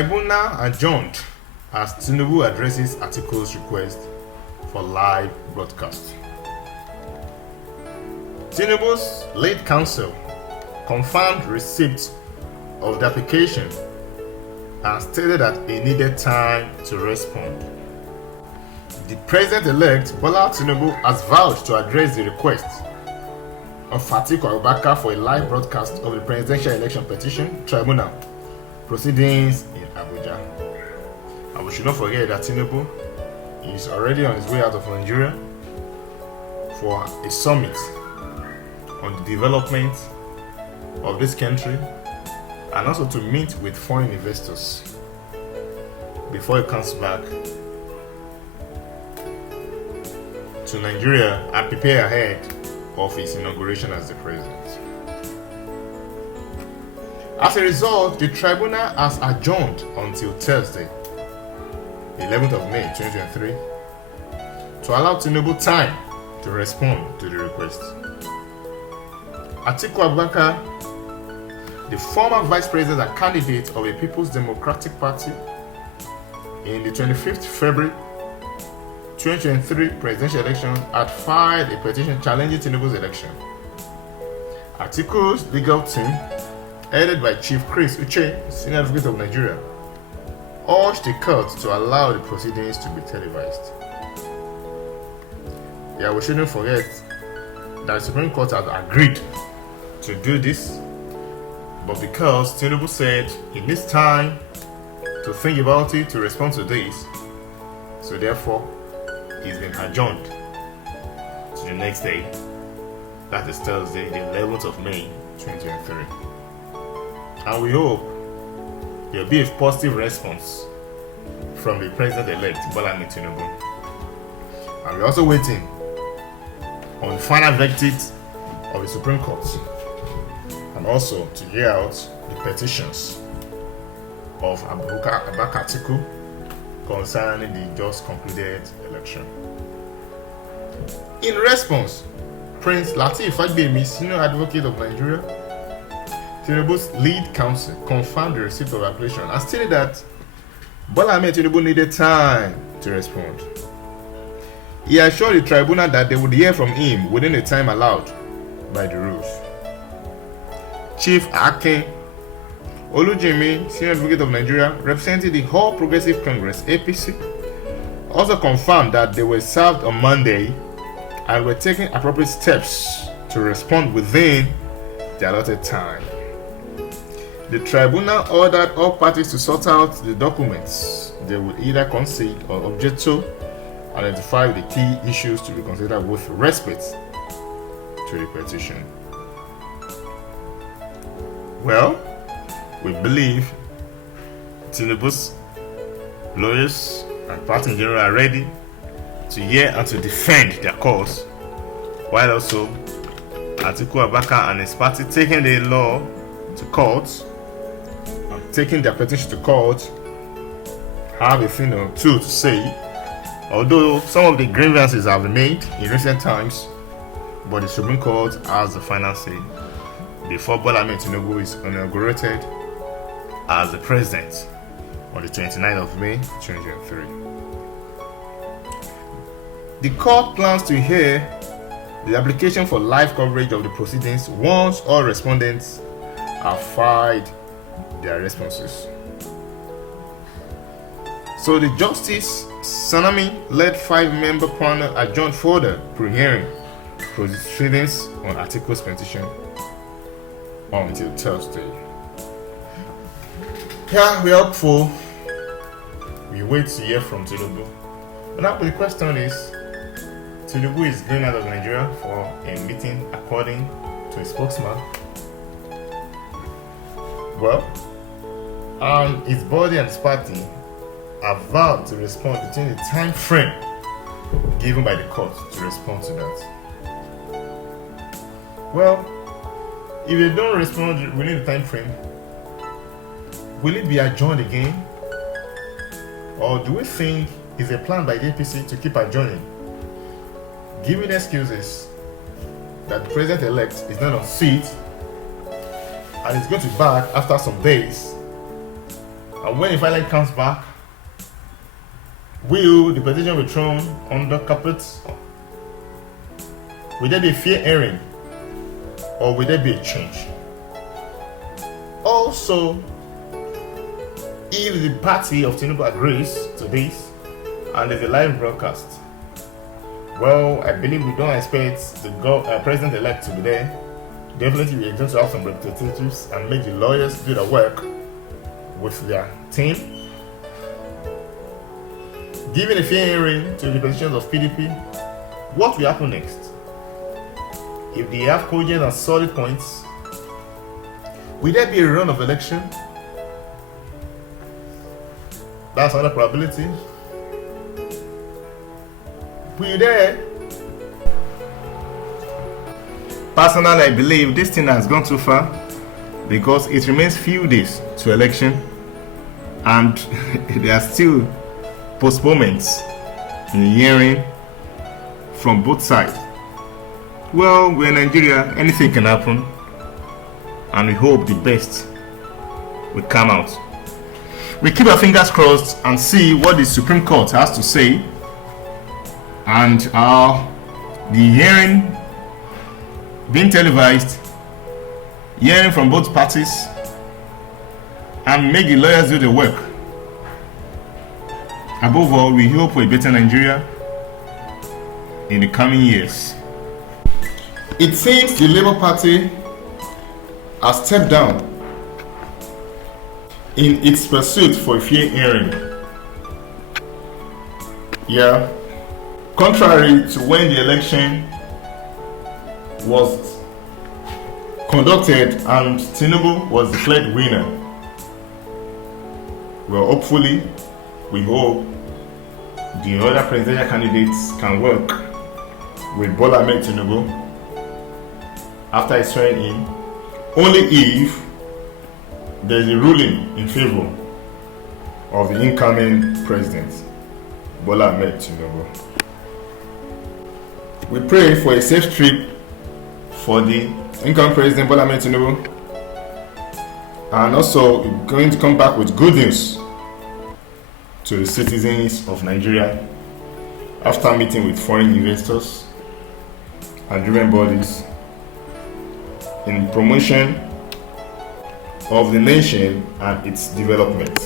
Tribunal adjourned as Tinubu addresses Atiku's request for live broadcast. Tinubu's lead counsel confirmed receipt of the application and stated that he needed time to respond. The president-elect Bola Tinubu has vowed to address the request of Atiku Abubakar for a live broadcast of the presidential election petition tribunal proceedings in Abuja. And we should not forget that Tinubu is already on his way out of Nigeria for a summit on the development of this country and also to meet with foreign investors before he comes back to Nigeria and prepare ahead of his inauguration as the president. As a result, the tribunal has adjourned until Thursday, 11th of May 2023, to allow Tinubu time to respond to the request. Atiku Abubakar, the former vice president and candidate of the People's Democratic Party in the 25th February 2023 presidential election, had filed a petition challenging Tinubu's election. Atiku's legal team, headed by Chief Chris Uche, Senior Advocate of Nigeria, urged the court to allow the proceedings to be televised. Yeah, we shouldn't forget that the Supreme Court has agreed to do this, but because Tinubu said he needs time to think about it, to respond to this, so therefore he's been adjourned to the next day, that is Thursday, the 11th of May 2023. And we hope there will be a positive response from the president-elect Bola Tinubu. And we're also waiting on the final verdict of the Supreme Court, and also to hear out the petitions of Abu Atiku concerning the just concluded election. In response, Prince Lateef Fagbemi, Senior Advocate of Nigeria, Tinubu's lead counsel, confirmed the receipt of the application and stated that Bola Tinubu needed time to respond. He assured the tribunal that they would hear from him within the time allowed by the rules. Chief Ake Olujimi, Senior Advocate of Nigeria, representing the All Progressive Congress (APC), also confirmed that they were served on Monday and were taking appropriate steps to respond within the allotted time. The tribunal ordered all parties to sort out the documents they would either concede or object to, identify the key issues to be considered with respect to the petition. Well, we believe Tinubu's lawyers and party in general are ready to hear and to defend their cause, while also Atiku Abubakar and his party taking the law to court and taking their petition to court have a thing or two to say, although some of the grievances have been made in recent times, but the Supreme Court has the final say before Bola Tinubu is inaugurated as the president on the 29th of May 2023. The court plans to hear the application for live coverage of the proceedings once all respondents have filed their responses. So the Justice Sanami-led 5-member panel adjourned further pre-hearing proceedings on Atiku's petition until Thursday. Yeah, we're hopeful. We wait to hear from Tinubu. But now the question is, Tinubu is going out of Nigeria for a meeting according to a spokesman. Well, his body and his party have vowed to respond within the time frame given by the court to respond to that. Well, if they don't respond within the time frame, will it be adjourned again? Or do we think it's a plan by the APC to keep adjourning, giving excuses that the president-elect is not on seat and is going to be back after some days And when he finally comes back, will the petition be thrown under carpet? Will there be a fair hearing? Or will there be a change? Also, if the party of Tinubu agrees to this and there's a live broadcast, well, I believe we don't expect the president-elect to be there. Definitely we're going to have some representatives and make the lawyers do the work with their team. Giving a fair hearing to the positions of PDP, what will happen next? If they have cogent and solid points, will there be a run of election? That's another probability. Will there? Personally, I believe this thing has gone too far because it remains few days to election and there are still postponements in the hearing from both sides. Well, we're in Nigeria, anything can happen, and we hope the best will come out. We keep our fingers crossed and see what the Supreme Court has to say, and the hearing being televised, hearing from both parties, and make the lawyers do the work. Above all, we hope for a better Nigeria in the coming years. It seems the Labour Party has stepped down in its pursuit for a fair hearing. Yeah, contrary to when the election was conducted and Tinubu was declared winner. Well, hopefully, we hope the other presidential candidates can work with Bola Ahmed Tinubu after his swearing in, only if there is a ruling in favor of the incoming president, Bola Ahmed Tinubu. We pray for a safe trip for the incoming president, Bola Ahmed Tinubu, and also we're going to come back with good news to the citizens of Nigeria after meeting with foreign investors and different bodies in promotion of the nation and its development.